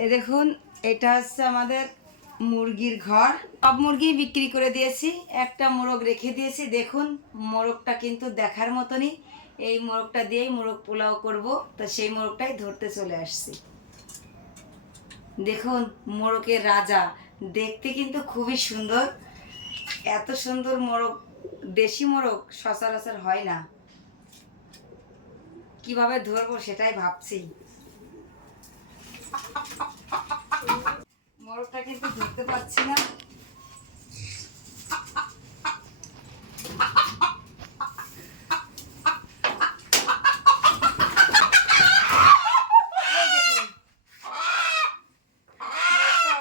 এ দেখুন, এটা হচ্ছে আমাদের মুরগির ঘর। সব মুরগি বিক্রি করে দিয়েছি, একটা মোরগ রেখে দিয়েছি। দেখুন, মোরগটা কিন্তু দেখার মতনই। এই মোরগটা দিয়েই মোরগ পোলাও করব, তো সেই মোরগটাই ধরতে চলে আসছি। দেখুন, মোরগের রাজা, দেখতে কিন্তু খুবই সুন্দর। এত সুন্দর মোরগ, দেশি মোরগ সচরাচর হয় না। কিভাবে ধরবো সেটাই ভাবছি। মোরগটা কিন্তু ধরতে পারছি না।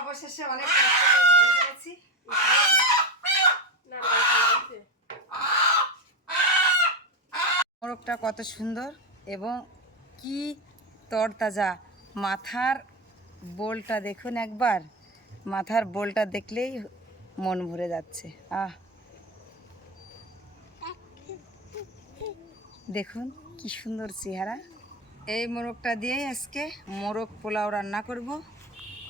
অবশেষে অনেক কষ্ট করে ধরে ফেলেছি। মোরগটা কত সুন্দর এবং কি তরতাজা। মাথার বোলটা দেখুন একবার, মাথার বোলটা দেখলেই মন ভরে যাচ্ছে। দেখুন কি সুন্দর চেহারা। এই মোরগটা দিয়েই আজকে মোরগ পোলাও রান্না করব।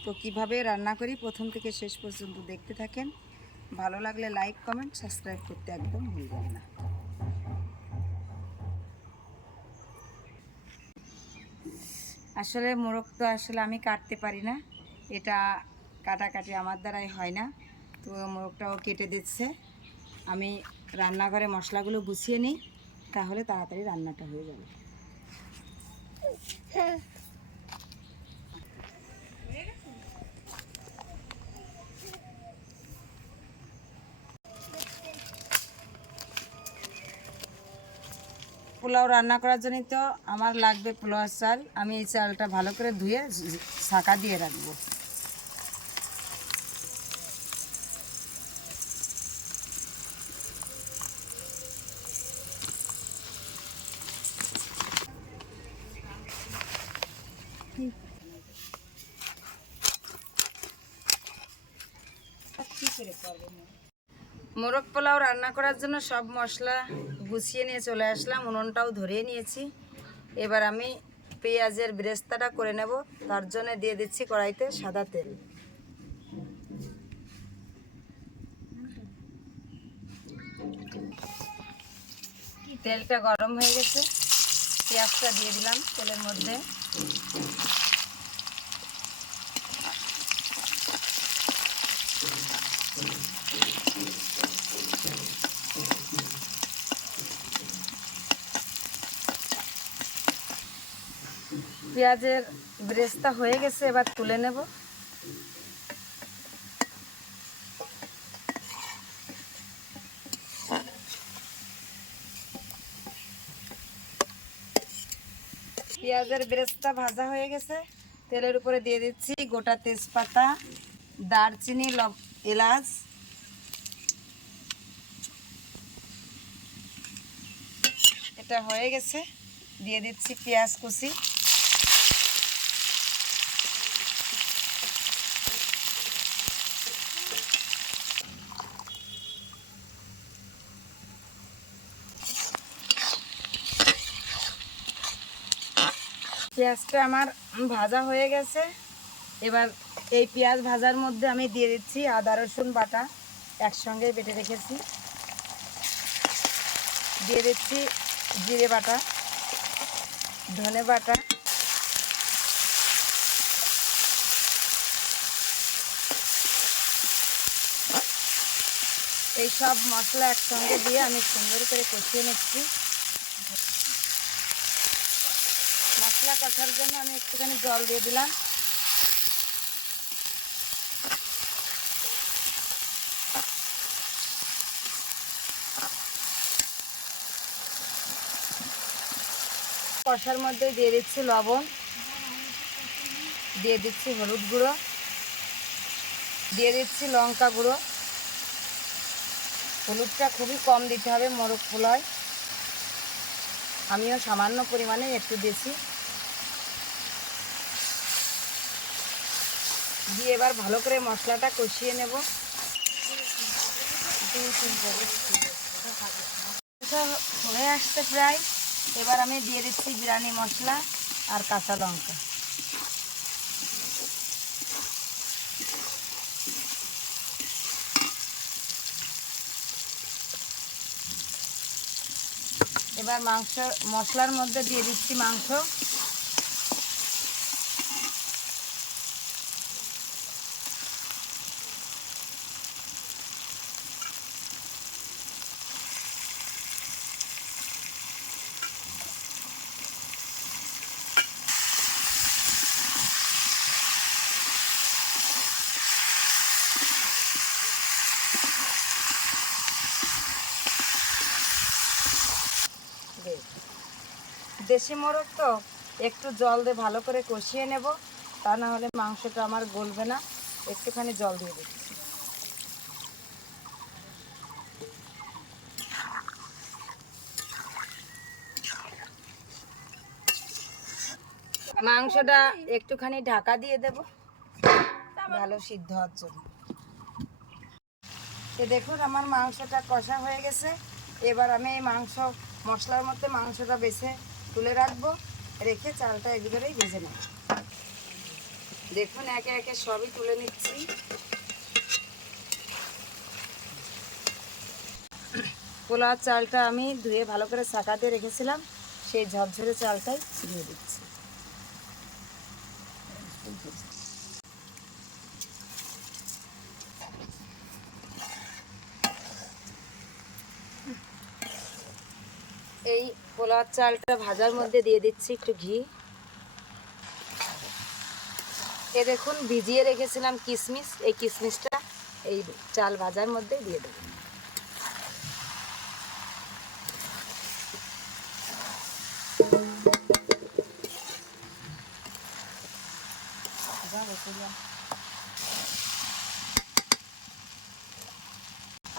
তো কিভাবে রান্না করি প্রথম থেকে শেষ পর্যন্ত দেখতে থাকেন। ভালো লাগলে লাইক, কমেন্ট, সাবস্ক্রাইব করতে একদম ভুলবেন না। আসলে মোরগ তো আসলে আমি কাটতে পারি না, এটা কাটাকাটি আমার দ্বারাই হয় না। তো মোরগটাও কেটে দিচ্ছে। আমি রান্নাঘরে মশলাগুলো গুছিয়ে নিই, তাহলে তাড়াতাড়ি রান্নাটা হয়ে যাবে। পোলাও রান্না করার জন্য তো আমার লাগবে পোলাওয়ার চাল। আমি এই চালটা ভালো করে ধুয়ে ছাঁকা দিয়ে রাখবো। মোরগ পোলাও রান্না করার জন্য সব মশলা গুছিয়ে নিয়ে চলে আসলাম, উনুনটাও ধরিয়ে নিয়েছি। এবার আমি পেঁয়াজের বেরেস্তাটা করে নেব। তার জন্য দিয়ে দিচ্ছি কড়াইতে সাদা তেল। তেলটা গরম হয়ে গেছে, পেঁয়াজটা দিয়ে দিলাম তেলের মধ্যে। পেঁয়াজের বেরেস্তা হয়ে গেছে, এবার তুলে নেব। পেঁয়াজের বেরেস্তা ভাজা হয়ে গেছে, তেলের উপরে দিয়ে দিচ্ছি গোটা তেজপাতা, দারচিনি, এলাচ, এটা হয়ে গেছে। দিয়ে দিচ্ছি পেঁয়াজ কুচি, পেঁয়াজটা আমার ভাজা হয়ে গেছে। এবার এই পেঁয়াজ ভাজার মধ্যে আমি দিয়ে দিচ্ছি আদা রসুন বাটা, একসঙ্গে বেটে রেখেছি। দিয়ে দিচ্ছি জিরে বাটা, ধনে বাটা, এই সব মশলা একসঙ্গে দিয়ে আমি সুন্দর করে কষিয়ে নিচ্ছি। মশলা কষার জন্য আমি একটুখানি জল দিয়ে দিলাম। কষার মধ্যে দিয়ে দিচ্ছি লবণ, দিয়ে দিচ্ছি হলুদ গুঁড়ো, দিয়ে দিচ্ছি লঙ্কা গুঁড়ো। হলুদটা খুবই কম দিতে হবে মোরগ পোলাওয়, আমিও সামান্য পরিমাণে একটু দিয়েছি। দিয়ে এবার ভালো করে মশলাটা কষিয়ে নেব। হয়ে আসছে প্রায়। এবার আমি দিয়ে দিচ্ছি বিরিয়ানি মশলা আর কাঁচা লঙ্কা। এবার মাংস মশলার মধ্যে দিয়ে দিচ্ছি মাংস। দেশি মোরগ তো একটু জল দিয়ে ভালো করে কষিয়ে নেব, তা না হলে মাংসটা আমার গলবে না। একটুখানি জল দিয়ে দিচ্ছি। মাংসটা একটুখানি ঢাকা দিয়ে দেব ভালো সিদ্ধ হওয়ার জন্য। দেখুন আমার মাংসটা কষা হয়ে গেছে। এবার আমি এই মশলার মধ্যে মাংসটা বেছে তুলে রাখবো, রেখে চালটা এর ভিতরেই ভেজে নেব। দেখুন একে একে সবই তুলে নিচ্ছি। পোলাও চালটা আমি ধুয়ে ভালো করে ছাঁকা দিয়ে রেখেছিলাম, সেই ঝরঝরে চালটাই দিয়ে দিচ্ছি। এই পোলাও চালটা ভাজার মধ্যে দিয়ে দিচ্ছি একটু ঘি। এ দেখুন ভিজিয়ে রেখেছিলাম কিশমিশ, এই কিশমিশটা এই চাল ভাজার মধ্যে দিয়ে দেব।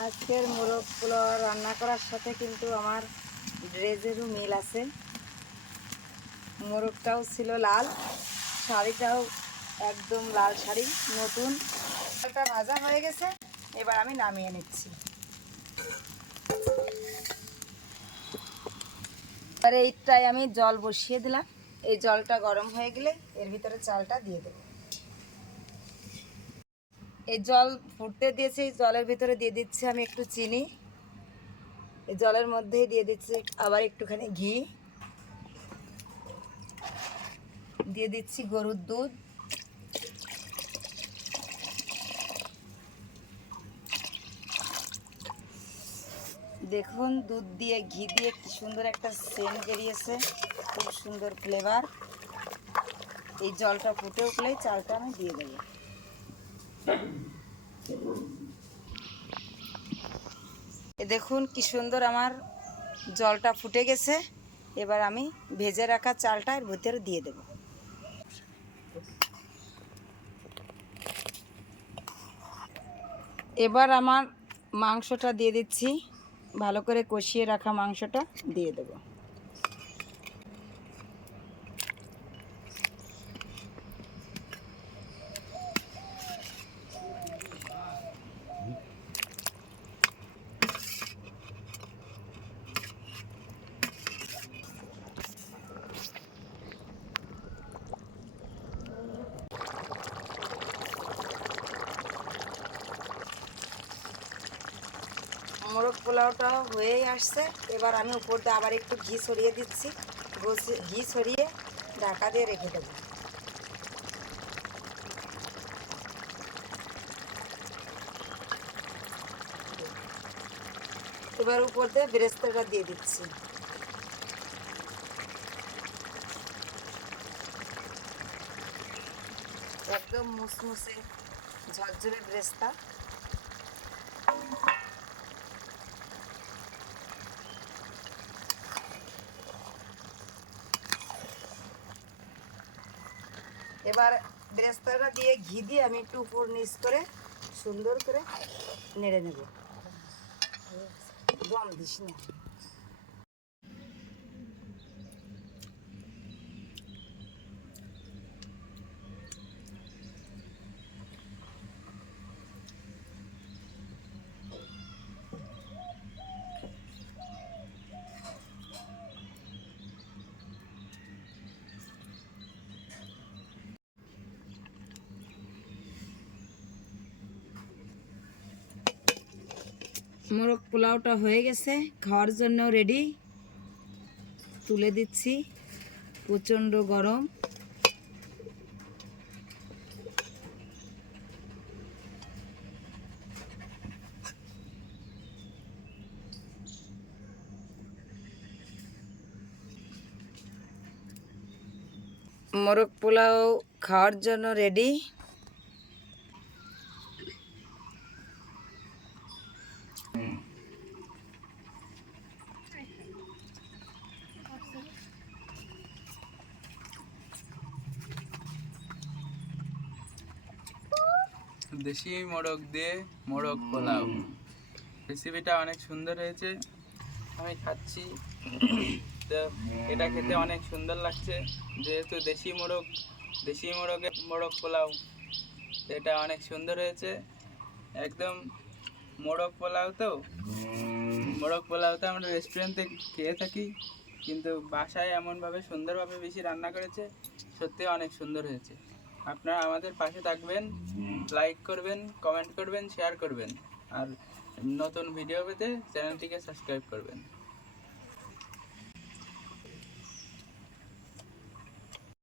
আজকের মোরগ পোলাও রান্না করার সাথে কিন্তু আমার ড্রেসেরও মিল আছে। মোরগটাও ছিল লাল, শাড়িটাও একদম লাল শাড়ি নতুন। চালটা ভাজা হয়ে গেছে, এবার আমি নামিয়ে নিচ্ছি। এবারে এইটাই আমি জল বসিয়ে দিলাম, এই জলটা গরম হয়ে গেলে এর ভিতরে চালটা দিয়ে দেব। এই জল ফুটতে দিয়েছি, এই জলের ভিতরে দিয়ে দিচ্ছি আমি একটু চিনি। এই জলের মধ্যেই দিয়ে দিচ্ছি আবার একটুখানি ঘি, দিয়ে দিচ্ছি গরুর দুধ, দেখুন দুধ দিয়ে ঘি দিয়ে কি সুন্দর একটা সেন্ট বেরিয়েছে, খুব সুন্দর ফ্লেভার। এই জলটা ফুটে উঠলেই চালটা আমি দিয়ে দেবো। দেখুন কি সুন্দর আমার জলটা ফুটে গেছে। এবার আমি ভেজে রাখা চালটা এর ভিতরে দিয়ে দেব। এবার আমার মাংসটা দিয়ে দিচ্ছি, ভালো করে কষিয়ে রাখা মাংসটা দিয়ে দেব। মোরগ পোলাওটা হয়েই আসছে। এবার আমি উপর দিয়ে আবার একটু ঘি ছড়িয়ে দিচ্ছি, ঘি ছড়িয়ে ঢাকা দিয়ে রেখে দেবো। এবার উপর দিয়ে বেরেস্তাটা দিয়ে দিচ্ছি। একদম মুসমুসে ঝরঝরে বেরেস্তা। এবার বেরেস্তাটা দিয়ে ঘি দিয়ে আমি একটু উপর নিচ করে সুন্দর করে নেড়ে নেব। দম দিস না। মোরগ পোলাওটা হয়ে গেছে, খাওয়ার জন্য রেডি। তুলে দিচ্ছি, প্রচণ্ড গরম। মোরগ পোলাও খাওয়ার জন্য রেডি। দেশি মোরগ দিয়ে মোরগ পোলাও, রেসিপিটা অনেক সুন্দর হয়েছে। আমি খাচ্ছি, তো এটা খেতে অনেক সুন্দর লাগছে। যেহেতু দেশি মোরগের মোরগ পোলাও, এটা অনেক সুন্দর হয়েছে। একদম মোরগ পোলাও তো আমরা রেস্টুরেন্টে খেয়ে থাকি, কিন্তু বাসায় এমনভাবে সুন্দরভাবে বেশি রান্না করেছে, সত্যি অনেক সুন্দর হয়েছে। আপনারা আমাদের পাশে থাকবেন, লাইক করবেন, কমেন্ট করবেন, শেয়ার করবেন, আর নতুন ভিডিও পেতে চ্যানেলটিকে সাবস্ক্রাইব করবেন।